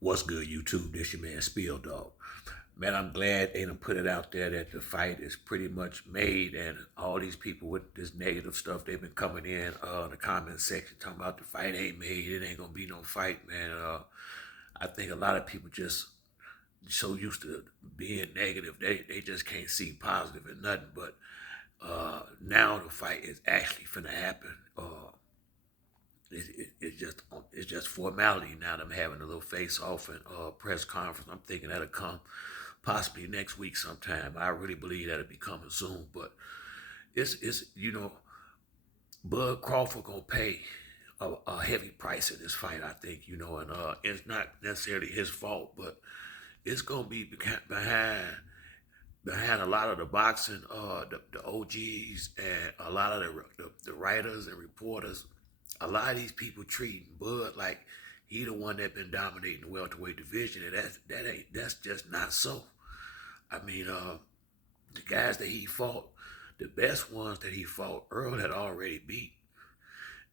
What's good, YouTube? This your man Spill Dog. Man, I'm glad they done put it out there that the fight is pretty much made, and all these people with this negative stuff they've been coming in the comment section talking about the fight ain't made, it ain't gonna be no fight, man. I think a lot of people just so used to being negative, they just can't see positive in nothing. But now the fight is actually finna happen. It's just formality now. Them having a little face off and press conference. I'm thinking that'll come possibly next week sometime. I really believe that'll be coming soon. But it's Bud Crawford gonna pay a heavy price in this fight. I think and it's not necessarily his fault, but it's gonna be behind a lot of the boxing, the OGs and a lot of the writers and reporters. A lot of these people treating Bud like he the one that been dominating the welterweight division, and that's just not so. I mean, the guys that he fought, the best ones that he fought, Earl had already beat.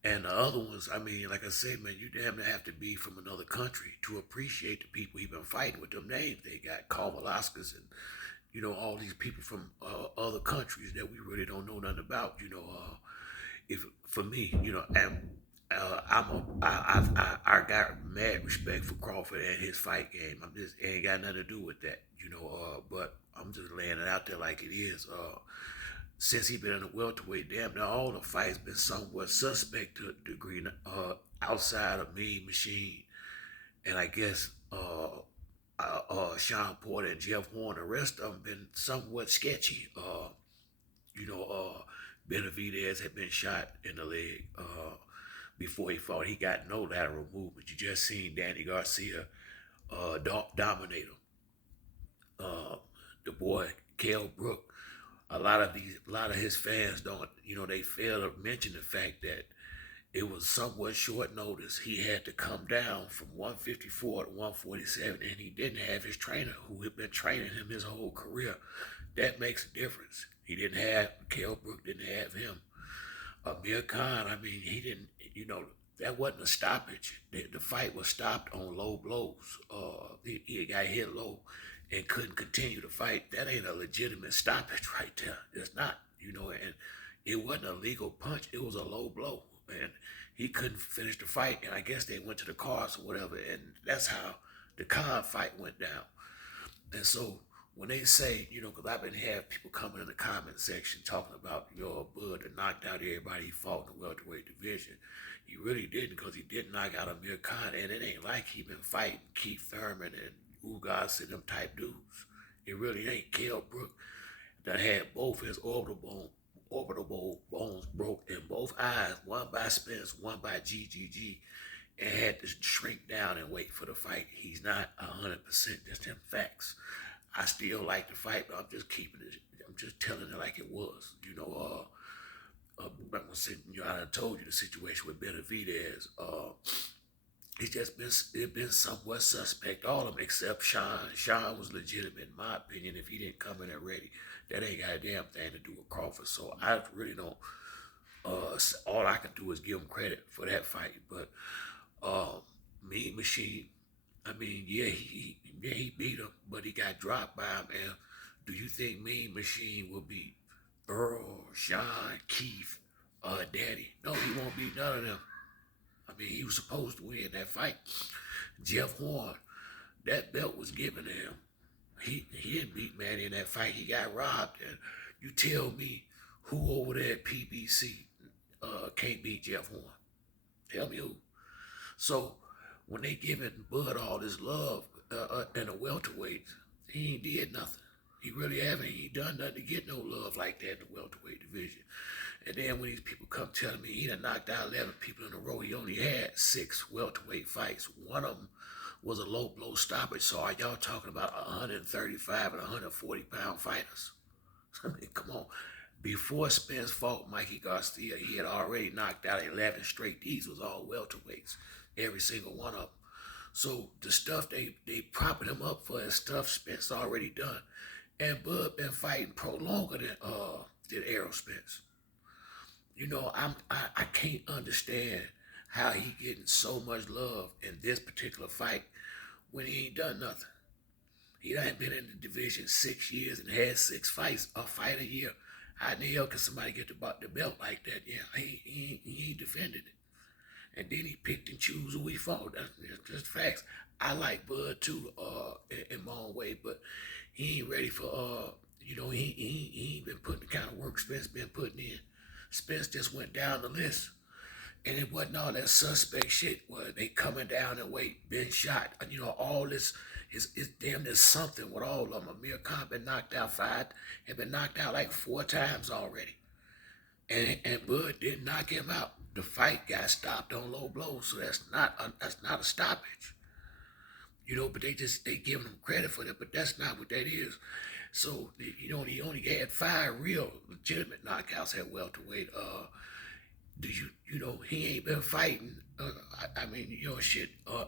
And the other ones, I mean, like I said, man, you damn near have to be from another country to appreciate the people he been fighting with. Them names they got, Kovaloskas and all these people from other countries that we really don't know nothing about. If for me, I got mad respect for Crawford and his fight game. I'm just it ain't got nothing to do with that. But I'm just laying it out there like it is. Since he been in the welterweight, damn near all the fights been somewhat suspect to a degree. Outside of Mean Machine, and I guess Sean Porter and Jeff Horn, the rest of them been somewhat sketchy. Benavidez had been shot in the leg before he fought. He got no lateral movement. You just seen Danny Garcia dominate him. The boy Kell Brook. A lot of his fans don't, they fail to mention the fact that it was somewhat short notice. He had to come down from 154 to 147, and he didn't have his trainer who had been training him his whole career. That makes a difference. He didn't have Kell Brook, didn't have him. Amir Khan, I mean, he didn't, that wasn't a stoppage. The fight was stopped on low blows. He got hit low and couldn't continue to fight. That ain't a legitimate stoppage right there. It's not, and it wasn't a legal punch. It was a low blow. And he couldn't finish the fight. And I guess they went to the cars or whatever. And that's how the Khan fight went down. And so when they say, because I've been having people coming in the comment section talking about your Bud that knocked out everybody he fought in the welterweight division. He really didn't, because he did knock out Amir Khan, and it ain't like he been fighting Keith Thurman and Ugas and them type dudes. It really ain't. Kell Brook that had both his orbital bones broke in both eyes, one by Spence, one by GGG, and had to shrink down and wait for the fight. He's not 100%. Just them facts. I still like the fight, but I'm just keeping it. I'm just telling it like it was. I done told you the situation with Benavidez. It's been somewhat suspect. All of them except Sean. Sean was legitimate in my opinion. If he didn't come in there ready, that ain't got a damn thing to do with Crawford. So I really don't. All I can do is give him credit for that fight. But Mean Machine, I mean, he beat him, but he got dropped by him. And do you think Mean Machine will beat Earl, Sean, Keith, Daddy? No, he won't beat none of them. I mean, he was supposed to win that fight. Jeff Horn, that belt was given to him. He didn't beat Manny in that fight. He got robbed. And you tell me who over there at PBC can't beat Jeff Horn? Tell me who. So when they giving Bud all this love in the welterweight, he ain't did nothing. He really haven't. He ain't done nothing to get no love like that in the welterweight division. And then when these people come telling me he done knocked out 11 people in a row, he only had 6 welterweight fights. One of them was a low blow stoppage. So are y'all talking about 135 and 140 pound fighters? I mean, come on. Before Spence fought Mikey Garcia, he had already knocked out 11 straight. These was all welterweights, every single one of them. So the stuff they propping him up for is stuff Spence already done. And Bud been fighting pro longer than Errol Spence. I can't understand how he getting so much love in this particular fight when he ain't done nothing. He done been in the division 6 years and had 6 fights, a fight a year. How in the hell can somebody get the belt like that? Yeah, he ain't defended it. And then he picked and choose who he fought. That's just facts. I like Bud too, in my own way, but he ain't ready for he ain't been putting the kind of work Spence been putting in. Spence just went down the list. And it wasn't all that suspect shit where they coming down and weight, been shot. All this is damn there's something with all of them. Amir Khan been knocked out had been knocked out like 4 times already. And Bud didn't knock him out. The fight got stopped on low blows, so that's not a stoppage. But they giving him credit for that, but that's not what that is. So he only had 5 real legitimate knockouts at welterweight. He ain't been fighting.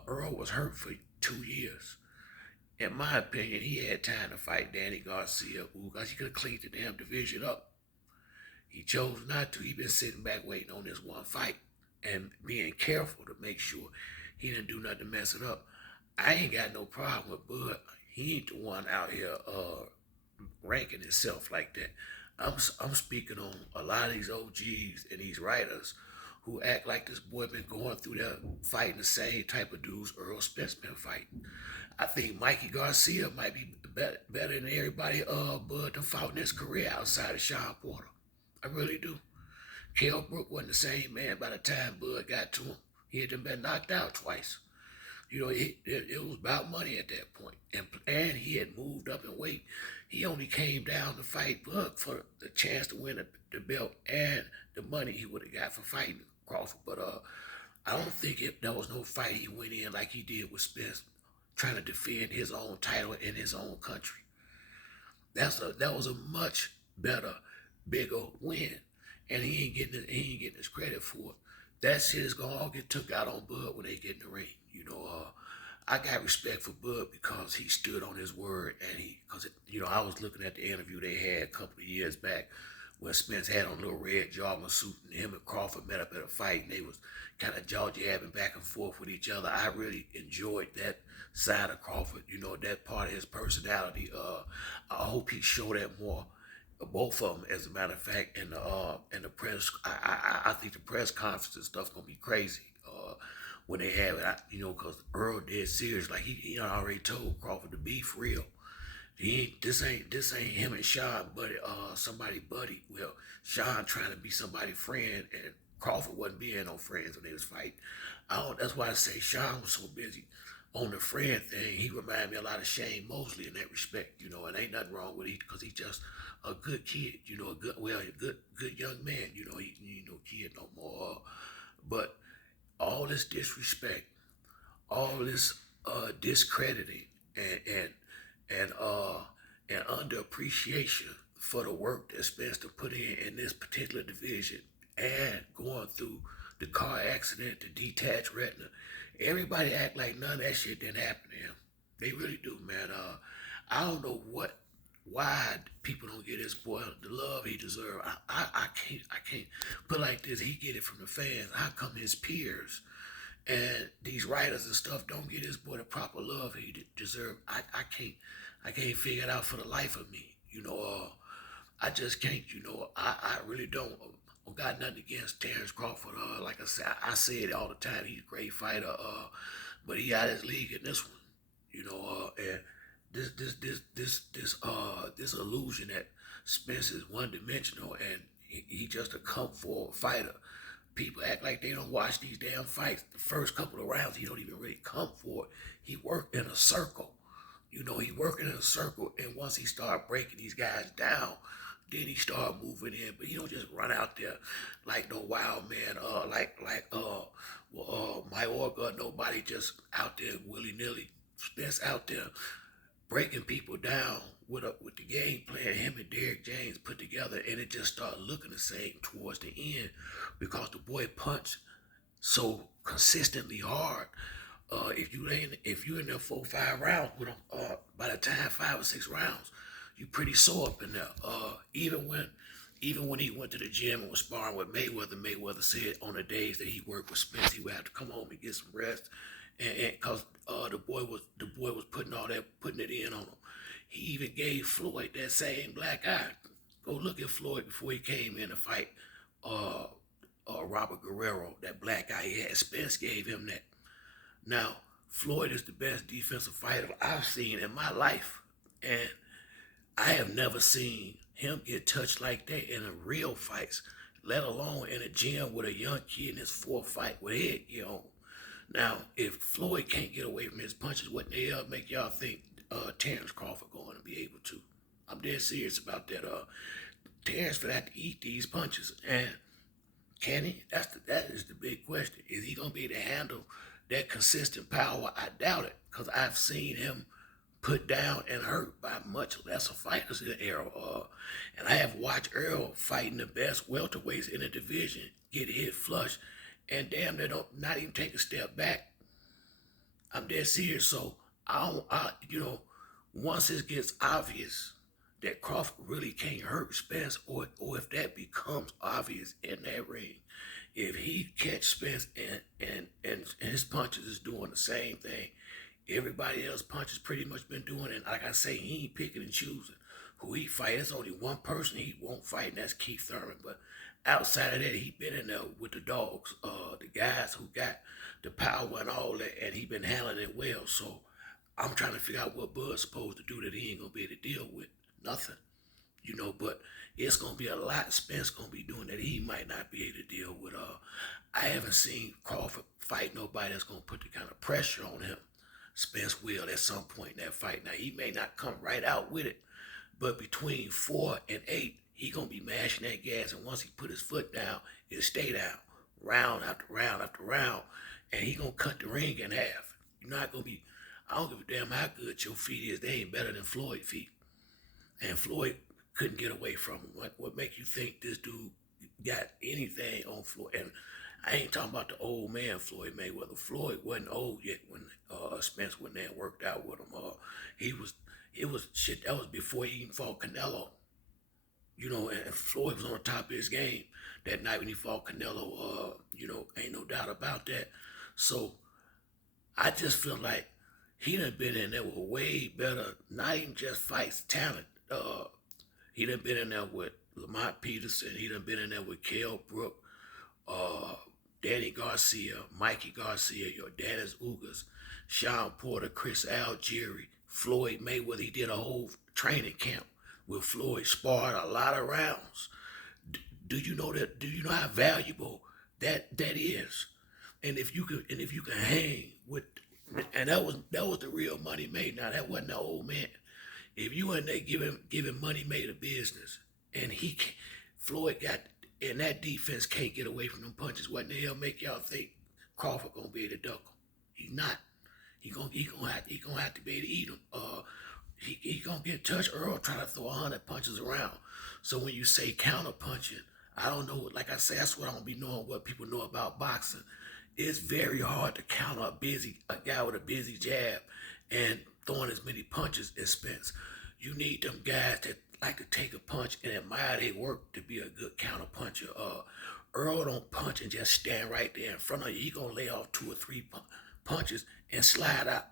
Earl was hurt for 2 years. In my opinion, he had time to fight Danny Garcia because he could have cleaned the damn division up. He chose not to. He been sitting back waiting on this one fight and being careful to make sure he didn't do nothing to mess it up. I ain't got no problem with Bud. He ain't the one out here ranking himself like that. I'm speaking on a lot of these OGs and these writers who act like this boy been going through there fighting the same type of dudes Errol Spence been fighting. I think Mikey Garcia might be better than everybody Bud to fought in his career outside of Sean Porter. I really do. Kell Brook wasn't the same man by the time Bud got to him. He had been knocked out twice. It was about money at that point. And he had moved up in weight. He only came down to fight Bud for the chance to win the belt and the money he would have got for fighting Crawford. But I don't think there was no fight he went in like he did with Spence, trying to defend his own title in his own country. That was a much better, bigger win. And he ain't getting his credit for it. That shit is gonna all get took out on Bud when they get in the ring. I got respect for Bud because he stood on his word, and I was looking at the interview they had a couple of years back when Spence had on a little red jogging suit, and him and Crawford met up at a fight, and they was kind of jaw-jabbing back and forth with each other. I really enjoyed that side of Crawford, that part of his personality. I hope he showed that more. Both of them, as a matter of fact, and the press. I think the press conference and stuff gonna be crazy when they have it. Because Earl dead serious. Like he already told Crawford to be for real. This ain't him and Sean buddy. Somebody buddy. Well, Sean trying to be somebody's friend, and Crawford wasn't being no friends when they was fighting. That's why I say Sean was so busy on the friend thing. He reminded me a lot of Shane Mosley in that respect, and ain't nothing wrong with it because he's just a good kid, a good young man, he ain't no kid no more. But all this disrespect, all this discrediting and underappreciation for the work that Spence put in this particular division and going through the car accident, the detached retina. Everybody act like none of that shit didn't happen to him. They really do, man. I don't know why people don't get his boy the love he deserves. I can't put it like this. He get it from the fans. How come his peers and these writers and stuff don't get his boy the proper love he deserves? I can't figure it out for the life of me. I just can't. I really don't. I got nothing against Terence Crawford. Like I say it all the time. He's a great fighter. But he out his league in this one. And this illusion that Spence is one dimensional and he just a come forward fighter. People act like they don't watch these damn fights. The first couple of rounds, he don't even really come forward. He worked in a circle. He working in a circle, and once he started breaking these guys down, then he started moving in. But he don't just run out there like no wild man, my Orga, nobody just out there willy-nilly. Spence out there breaking people down with the game plan him and Derrick James put together, and it just started looking the same towards the end because the boy punched so consistently hard. If you're in there 4 or 5 rounds with him, by the time 5 or 6 rounds, you pretty sore up in there. Even when he went to the gym and was sparring with Mayweather said on the days that he worked with Spence, he would have to come home and get some rest, and cause the boy boy was putting it in on him. He even gave Floyd that same black eye. Go look at Floyd before he came in to fight uh, Robert Guerrero, that black eye he had. Spence gave him that. Now, Floyd is the best defensive fighter I've seen in my life. And I have never seen him get touched like that in a real fights, let alone in a gym with a young kid in his fourth fight with headgear on. Now, if Floyd can't get away from his punches, what the hell make y'all think Terence Crawford going to be able to? I'm dead serious about that. Terence for that to eat these punches, and can he? That is the big question. Is he gonna be able to handle that consistent power? I doubt it, because I've seen him put down and hurt by much lesser fighters than Errol. And I have watched Errol fighting the best welterweights in the division get hit flush, and damn, they don't not even take a step back. I'm dead serious. So once it gets obvious that Crawford really can't hurt Spence, or if that becomes obvious in that ring, if he catch Spence and his punches is doing the same thing everybody else punches pretty much been doing, and like I say, he ain't picking and choosing who he fight. There's only one person he won't fight, and that's Keith Thurman. But outside of that, he been in there with the dogs, the guys who got the power and all that, and he been handling it well. So I'm trying to figure out what Bud's supposed to do that he ain't gonna be able to deal with. Nothing. But it's gonna be a lot Spence gonna be doing that he might not be able to deal with. I haven't seen Crawford fight nobody that's gonna put the kind of pressure on him. Spence will at some point in that fight. Now, he may not come right out with it, but between 4 and 8, he gonna be mashing that gas, and once he put his foot down, it'll stay down, round after round after round, and he gonna cut the ring in half. You're not gonna be, I don't give a damn how good your feet is, they ain't better than Floyd's feet. And Floyd couldn't get away from him. What make you think this dude got anything on Floyd? And I ain't talking about the old man Floyd Mayweather. Floyd wasn't old yet when Spence went there and worked out with him. It was shit, that was before he even fought Canelo. And Floyd was on the top of his game that night when he fought Canelo. Ain't no doubt about that. So I just feel like he done been in there with way better, not even just fights, talent. He done been in there with Lamont Peterson. He done been in there with Kell Brook, Danny Garcia, Mikey Garcia, your Dennis Ugas, Sean Porter, Chris Algieri, Floyd Mayweather. He did a whole training camp with Floyd, sparred a lot of rounds. Do you know that? Do you know how valuable that is? And if you can hang with, and that was the real Money Made. Now that wasn't the old man. If you in there giving Money Made a business, and Floyd got, and that defense can't get away from them punches, what the hell make y'all think Crawford gonna be able to duck him? He's not. He gonna have to be able to eat him. He gonna get touched. Earl trying to throw 100 punches around. So when you say counter punching, I don't know. Like I say, that's what I don't be knowing what people know about boxing. It's very hard to counter a guy with a busy jab and throwing as many punches as Spence. You need them guys that like to take a punch and admire their work to be a good counter puncher. Earl don't punch and just stand right there in front of you. He gonna lay off 2 or 3 punches and slide out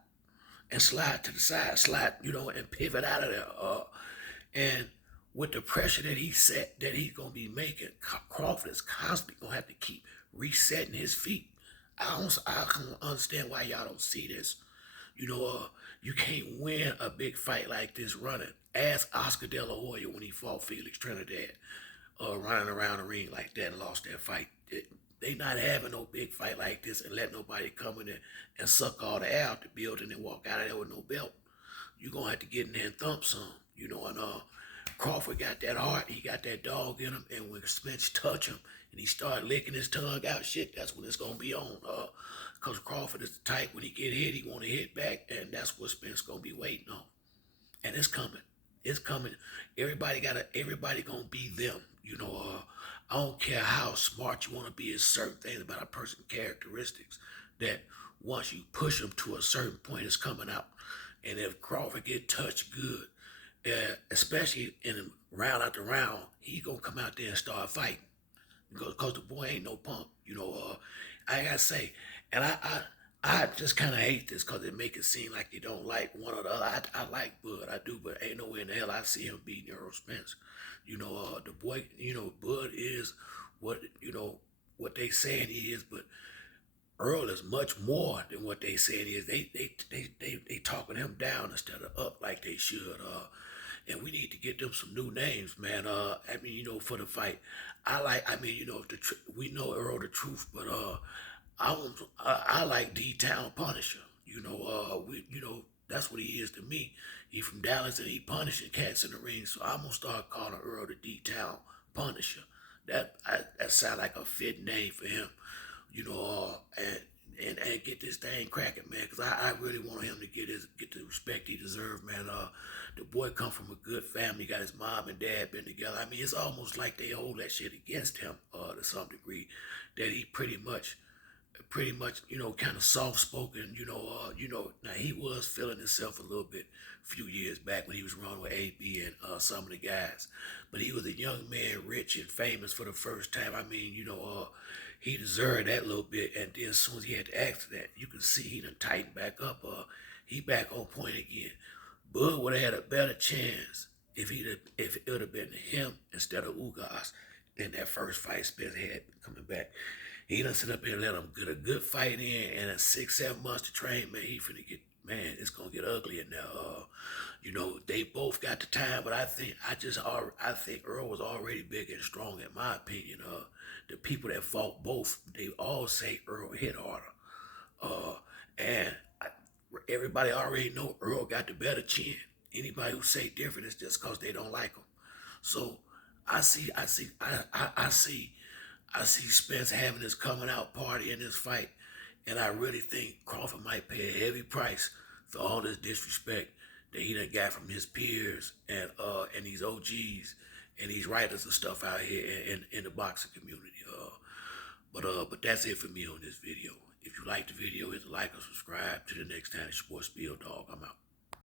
and slide to the side, and pivot out of there. And with the pressure that he's gonna be making, Crawford is constantly gonna have to keep resetting his feet. I can understand why y'all don't see this. You can't win a big fight like this running. Ask Oscar De La Hoya when he fought Felix Trinidad, running around the ring like that and lost that fight. They not having no big fight like this and let nobody come in there and suck all the air out the building and walk out of there with no belt. You're going to have to get in there and thump some, and Crawford got that heart, he got that dog in him, and when Spence touch him and he start licking his tongue out, that's when it's going to be on. Because Crawford is the type, when he get hit, he want to hit back, and that's what Spence going to be waiting on. And it's coming. It's coming. Everybody gonna be them. I don't care how smart you want to be. It's certain things about a person's characteristics that once you push them to a certain point, it's coming out. And if Crawford get touched good, especially in round after round, he gonna come out there and start fighting because the boy ain't no punk. I gotta say, and I just kind of hate this because it make it seem like you don't like one or the other. I like Bud, I do, but ain't no way in the hell I see him beating Errol Spence. The boy, Bud is what what they saying he is, but Earl is much more than what they saying he is. They talking him down instead of up like they should. And we need to get them some new names, man. I mean, for the fight, I mean, we know Earl the truth, but I like D Town Punisher. That's what he is to me. He from Dallas and he punishing cats in the ring. So I'm gonna start calling Earl the D Town Punisher. That sound like a fit name for him. And get this thing cracking, man. Cause I really want him to get the respect he deserves, man. The boy come from a good family. Got his mom and dad been together. I mean, it's almost like they hold that shit against him to some degree. That he pretty much, kind of soft spoken, now he was feeling himself a little bit a few years back when he was running with AB and some of the guys. But he was a young man, rich and famous for the first time. I mean, he deserved that little bit. And then as soon as he had to ask for that, you can see he done tightened back up. He back on point again. Bud would have had a better chance if it would have been him instead of Ugas in that first fight Spence had coming back. He done sit up here and let him get a good fight in and a 6, 7 months to train, man. He finna get, man, it's gonna get ugly in there. They both got the time, but I think Earl was already big and strong in my opinion. The people that fought both, they all say Earl hit harder. And everybody already know Earl got the better chin. Anybody who say different is just cause they don't like him. So I see Spence having his coming out party in this fight, and I really think Crawford might pay a heavy price for all this disrespect that he done got from his peers and these OGs and these writers and stuff out here in the boxing community. But that's it for me on this video. If you like the video, hit the like or subscribe. To the next time, it's your boy Spill Dog. I'm out.